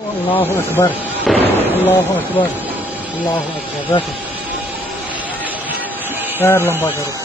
अल्लाह अकबर, अल्लाह अकबर, अल्लाह अकबर। बैठो, पैर लंबा करो।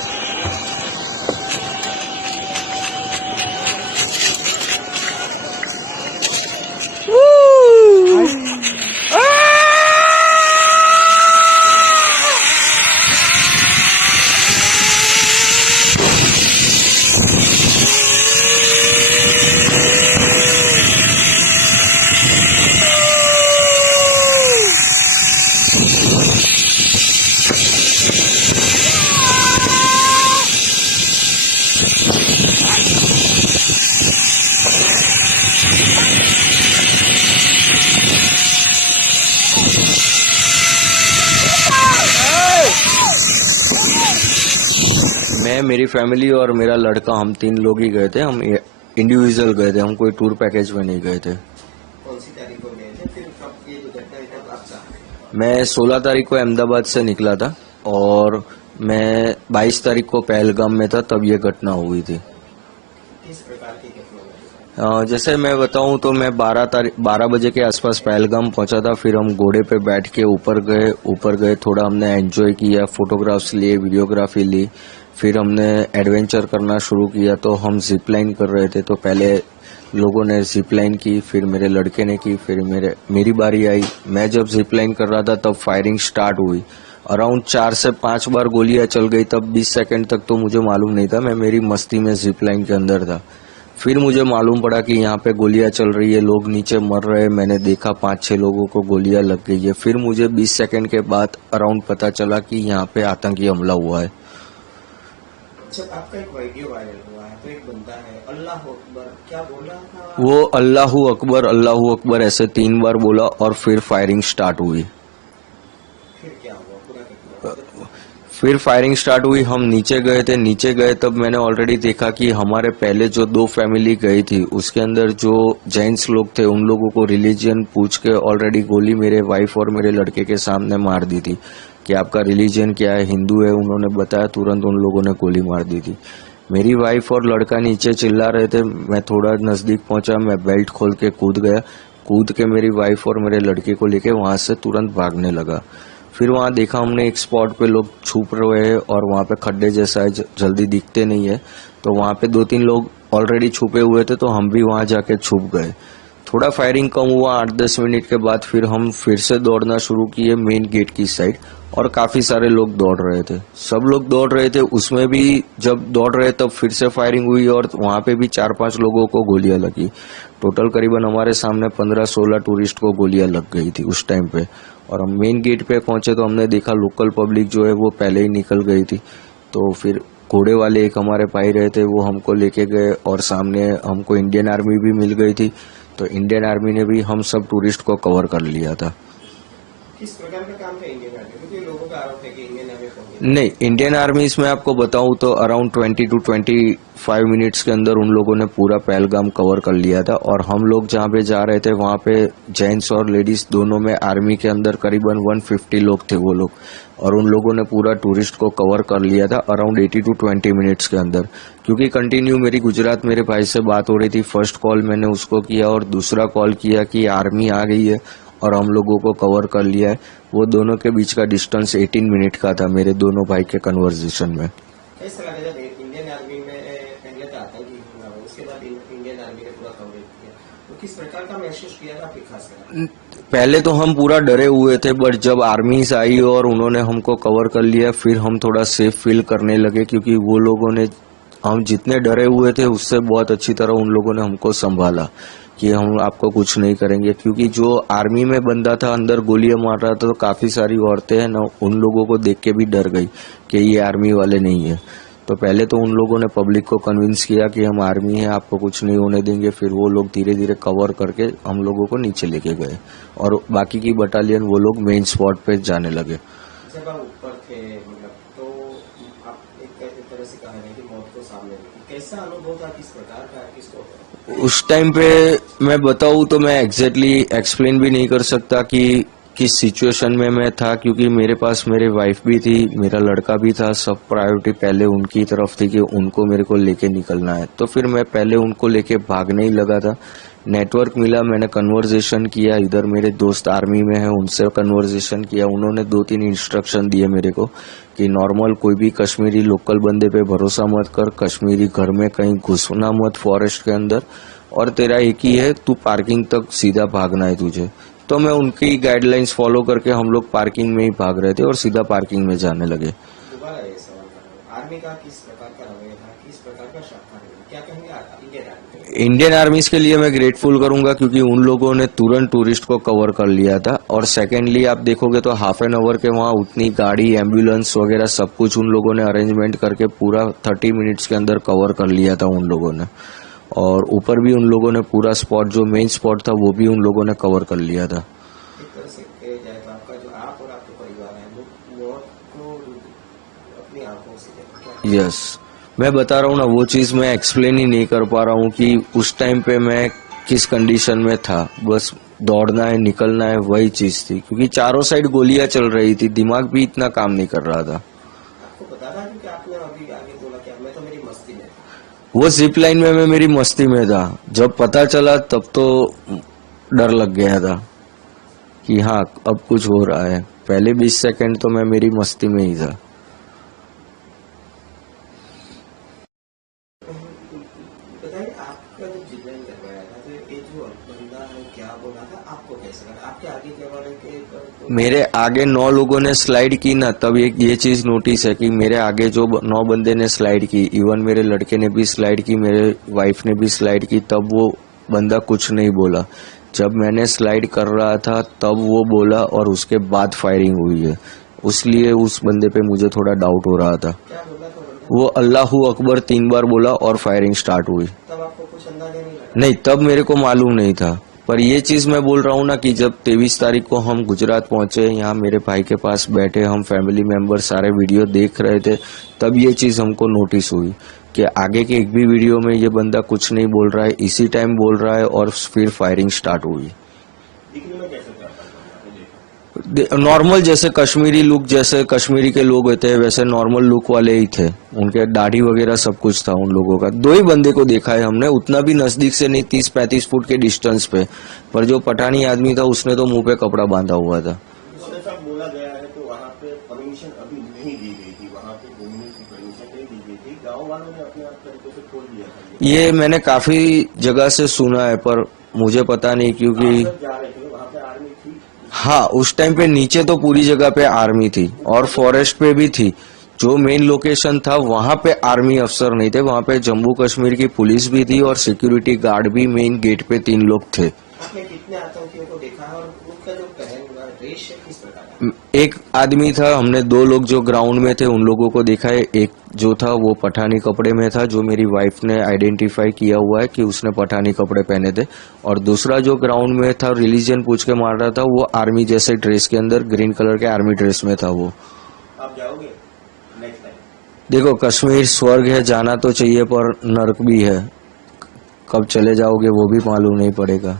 मैं, मेरी फैमिली और मेरा लड़का, हम 3 लोग ही गए थे। हम इंडिविजुअल गए थे, हम कोई टूर पैकेज में नहीं गए थे। कौन सी तारीख को गए थे? फिर कब ये दुर्घटना हुई? कब आप साहब? मैं 16 तारीख को अहमदाबाद से निकला था और मैं 22 तारीख को पहलगाम में था, तब ये घटना हुई थी। किस प्रकार की घटना हुई? जैसे मैं बताऊं तो मैं 12 बजे के आसपास पहलगाम पहुंचा था। फिर हम घोड़े पे बैठ के ऊपर गए, थोड़ा हमने एंजॉय किया, फोटोग्राफ्स लिए, वीडियोग्राफी ली। फिर हमने एडवेंचर करना शुरू किया। तो हम जिप लाइन कर रहे थे, तो पहले लोगों ने जिप लाइन की, फिर मेरे लड़के ने की, फिर मेरी बारी आई। मैं जब जिप लाइन कर रहा था तब फायरिंग स्टार्ट हुई। अराउंड 4 से 5 बार गोलियां चल गई। तब 20 सेकंड तक तो मुझे मालूम नहीं था, मैं मेरी मस्ती में जिप लाइन के अंदर था। फिर मुझे मालूम पड़ा कि यहाँ पे गोलियां चल रही है, लोग नीचे मर रहे हैं। मैंने देखा 5-6 लोगों को गोलियां लग गई है। फिर मुझे 20 सेकंड के बाद अराउंड पता चला कि यहाँ पे आतंकी हमला हुआ है। जब आपका एक वीडियो वायरल हुआ है तो एक बंदा है अल्लाह अकबर क्या बोल रहा था? वो अल्लाहू अकबर ऐसे 3 बार बोला और फिर फायरिंग स्टार्ट हुई। फिर क्या हुआ? पूरा घटना फिर फायरिंग स्टार्ट हुई। हम नीचे गए तब मैंने ऑलरेडी देखा कि हमारे पहले जो 2 फैमिली गई थी उसके अंदर जो जैन्स लोग थे उन लोगों को रिलीजन पूछ के ऑलरेडी गोली मेरे वाइफ और मेरे लड़के के सामने मार दी थी कि आपका रिलीजन क्या है, हिंदू है। उन्होंने बताया, तुरंत उन लोगों ने गोली मार दी थी। मेरी वाइफ और लड़का नीचे चिल्ला रहे थे। मैं थोड़ा नजदीक पहुंचा, मैं बेल्ट खोल के कूद गया। कूद के मेरी वाइफ और मेरे लड़के को लेके वहां से तुरंत भागने लगा। फिर वहां देखा हमने एक स्पॉट पे लोग छुप रहे हैं और वहां पे खड्डे जैसा है, जल्दी दिखते नहीं है। तो वहां पे 2-3 लोग ऑलरेडी छुपे हुए थे, तो हम भी वहां जाके छुप गए। थोड़ा फायरिंग कम हुआ। 8-10 मिनट के बाद फिर हम फिर से दौड़ना शुरू किए मेन गेट की साइड, और काफी सारे लोग दौड़ रहे थे। सब लोग दौड़ रहे थे, उसमें भी जब दौड़ रहे तब फिर से फायरिंग हुई और वहां पे भी 4-5 लोगों को गोलियां लगी। टोटल करीबन हमारे सामने 15-16 टूरिस्ट को गोलियां लग गई थी उस टाइम पे। और हम मेन गेट पे पहुंचे तो हमने देखा लोकल पब्लिक जो है वो पहले ही निकल गई थी। तो फिर घोड़े वाले एक हमारे भाई रहे थे, वो हमको लेके गए और सामने हमको इंडियन आर्मी भी मिल गई थी। तो इंडियन आर्मी ने भी हम सब टूरिस्ट को कवर कर लिया था। किस प्रकार का काम था इंडियन आर्मी? क्योंकि लोगों का आरोप है कि इंडियन आर्मी नहीं, इंडियन आर्मी इसमें आपको बताऊं तो अराउंड 20 to 25 मिनट्स के अंदर उन लोगों ने पूरा पहलगाम कवर कर लिया था। और हम लोग जहां पे जा रहे थे वहां पे जेंट्स और लेडीज दोनों में आर्मी के अंदर करीबन 150 लोग थे वो लोग, और उन लोगों ने पूरा टूरिस्ट को कवर कर लिया था अराउंड 80 to 20 मिनट्स के अंदर। क्योंकि कंटिन्यू मेरी गुजरात मेरे भाई से बात हो रही थी। फर्स्ट कॉल मैंने उसको किया और दूसरा कॉल किया कि आर्मी आ गई है और हम लोगों को कवर कर लिया है। वो दोनों के बीच का डिस्टेंस 18 मिनट का था मेरे दोनों भाई के कन्वर्सेशन में। कैसा लगा जब इंडियन आर्मी में पहले तो आतंकी हमला हुआ, उसके बाद इंडियन आर्मी ने पूरा कवरेज किया, तो किस प्रकार का महसूस किया था आपके खासकर? पहले तो हम पूरा डरे हुए थे, बट जब आर्मी आई और उन्होंने हमको कवर कर लिया फिर हम थोड़ा सेफ फील करने लगे। क्योंकि वो लोगों ने, हम जितने डरे हुए थे उससे बहुत अच्छी तरह उन लोगों ने हमको संभाला कि हम आपको कुछ नहीं करेंगे। क्योंकि जो आर्मी में बंदा था अंदर गोलियां मार रहा था, तो काफी सारी औरतें हैं ना, उन लोगों को देख के भी डर गई कि ये आर्मी वाले नहीं है। तो पहले तो उन लोगों ने पब्लिक को कन्विंस किया कि हम आर्मी है, आपको कुछ नहीं होने देंगे। फिर वो लोग धीरे धीरे कवर करके हम लोगों को नीचे लेके गए और बाकी की बटालियन वो लोग मेन स्पॉट पे जाने लगे। जब आप ऊपर थे मतलब, तो आप एक तरह से कह रहे हैं कि मौत को सामने देखी, कैसा अनुभव था? किस प्रकार का? किसको उस टाइम पे मैं बताऊं तो मैं एग्जैक्टली एक्सप्लेन भी नहीं कर सकता कि किस सिचुएशन में मैं था। क्योंकि मेरे पास मेरे वाइफ भी थी, मेरा लड़का भी था, सब प्रायोरिटी पहले उनकी तरफ थी कि उनको मेरे को लेके निकलना है। तो फिर मैं पहले उनको लेके भागने ही लगा था। नेटवर्क मिला, मैंने कन्वर्सेशन किया, इधर मेरे दोस्त आर्मी में है उनसे कन्वर्सेशन किया, उन्होंने 2-3 इंस्ट्रक्शन दिए मेरे को कि नॉर्मल कोई भी कश्मीरी लोकल बंदे पे भरोसा मत कर, कश्मीरी घर में कहीं घुसना मत फॉरेस्ट के अंदर, और तेरा एक ही है, तू पार्किंग तक सीधा भागना है तुझे। तो मैं उनकी गाइडलाइंस फॉलो करके हम लोग पार्किंग में ही भाग रहे थे और सीधा पार्किंग में जाने लगे। दोबारा ये सवाल कर रहा हूँ, आर्मी का किस प्रकार का रवैया था, किस प्रकार का शाखा था, क्या कहेंगे इंडियन आर्मी? इंडियन आर्मीज के लिए मैं ग्रेटफुल करूंगा क्योंकि उन लोगों ने तुरंत टूरिस्ट को कवर कर लिया था, और सेकेंडली आप देखोगे तो हाफ एन आवर के वहाँ उतनी गाड़ी, एम्बुलेंस वगैरह सब कुछ उन लोगों ने अरेंजमेंट करके पूरा 30 मिनट्स के अंदर कवर कर लिया था उन लोगों ने, और ऊपर भी उन लोगों ने पूरा स्पॉट जो मेन स्पॉट था वो भी उन लोगों ने कवर कर लिया था। एक तरह से कहा जाए तो आपका जो आप और आपके परिवार है वो मौत को अपनी आंखों से देखा। यस, मैं बता रहा हूँ ना, वो चीज मैं एक्सप्लेन ही नहीं कर पा रहा हूँ कि उस टाइम पे मैं किस कंडीशन में था। बस दौड़ना है, निकलना है, वही चीज थी, क्योंकि चारों साइड गोलियां चल रही थी, दिमाग भी इतना काम नहीं कर रहा था। आपको पता था कि आपने अभी आगे बोला कि मैं तो मेरी मस्ती में था। वो जिप लाइन में मैं मेरी मस्ती में था, जब पता चला तब तो डर लग गया था कि हाँ अब कुछ हो रहा है। पहले 20 सेकंड तो मैं मेरी मस्ती में ही था। बताइए, आपका जब जिब्राइल करवाया था तो ये जो बंदा है क्या बोला था, आपको कैसे लगा? आपके आगे क्या वाले के मेरे आगे 9 लोगों ने स्लाइड की ना, तब ये चीज नोटिस है कि मेरे आगे जो 9 बंदे ने स्लाइड की, इवन मेरे लड़के ने भी स्लाइड की, मेरे वाइफ ने भी स्लाइड की, तब वो बंदा कुछ नहीं बोला। जब मैंने स्लाइड कर रहा था तब वो बोला, और उसके बाद फायरिंग हुई है, इसलिए उस बंदे पे मुझे थोड़ा डाउट हो रहा था। क्या बोला था बंदा? वो अल्लाहू अकबर 3 बार बोला और फायरिंग स्टार्ट हुई। तब आपको कुछ अंदाजा नहीं लगा? नहीं, तब मेरे को मालूम नहीं था, पर ये चीज मैं बोल रहा हूँ ना कि जब 23 तारीख को हम गुजरात पहुंचे, यहाँ मेरे भाई के पास बैठे, हम फैमिली मेंबर सारे वीडियो देख रहे थे, तब ये चीज हमको नोटिस हुई कि आगे के एक भी वीडियो में ये बंदा कुछ नहीं बोल रहा है, इसी टाइम बोल रहा है, और फिर फायरिंग स्टार्ट हुई। नॉर्मल जैसे कश्मीरी लुक, जैसे कश्मीरी के लोग होते हैं वैसे नॉर्मल लुक वाले ही थे, उनके दाढ़ी वगैरह सब कुछ था उन लोगों का। 2 ही बंदे को देखा है हमने, उतना भी नजदीक से नहीं, 30-35 फुट के डिस्टेंस पे, पर जो पठानी आदमी था उसने तो मुंह पे कपड़ा बांधा हुआ था। बोला गया है तो वहाँ पे परमिशन अभी नहीं दी गई थी, वहाँ पे घूमने की परमिशन नहीं दी गई थी, गाँव वालों ने अपने आप तरीके से खोल दिया था। ये मैंने काफी जगह से सुना है, पर मुझे पता नहीं, क्योंकि आप जा रहे थे वहाँ पे आर्मी थी। हाँ, उस टाइम पे नीचे तो पूरी जगह पे आर्मी थी और फॉरेस्ट पे भी थी। जो मेन लोकेशन था वहाँ पे आर्मी अफसर नहीं थे, वहाँ पे जम्मू कश्मीर की पुलिस भी थी और सिक्योरिटी गार्ड भी मेन गेट पे 3 लोग थे। आपने कितने आतंकियों को देखा और उनका जो पहन हुआ ड्रेस है किस प्रकार का? एक आदमी था, हमने 2 लोग जो ग्राउंड में थे उन लोगों को देखा है। एक जो था वो पठानी कपड़े में था, जो मेरी वाइफ ने आइडेंटिफाई किया हुआ है कि उसने पठानी कपड़े पहने थे, और दूसरा जो ग्राउंड में था रिलीजन पूछ के मार रहा था, वो आर्मी जैसे ड्रेस के अंदर ग्रीन कलर के आर्मी ड्रेस में था वो। आप जाओगे नेक्स्ट टाइम? देखो, कश्मीर स्वर्ग है, जाना तो चाहिए, पर नर्क भी है, कब चले जाओगे वो भी मालूम नहीं पड़ेगा।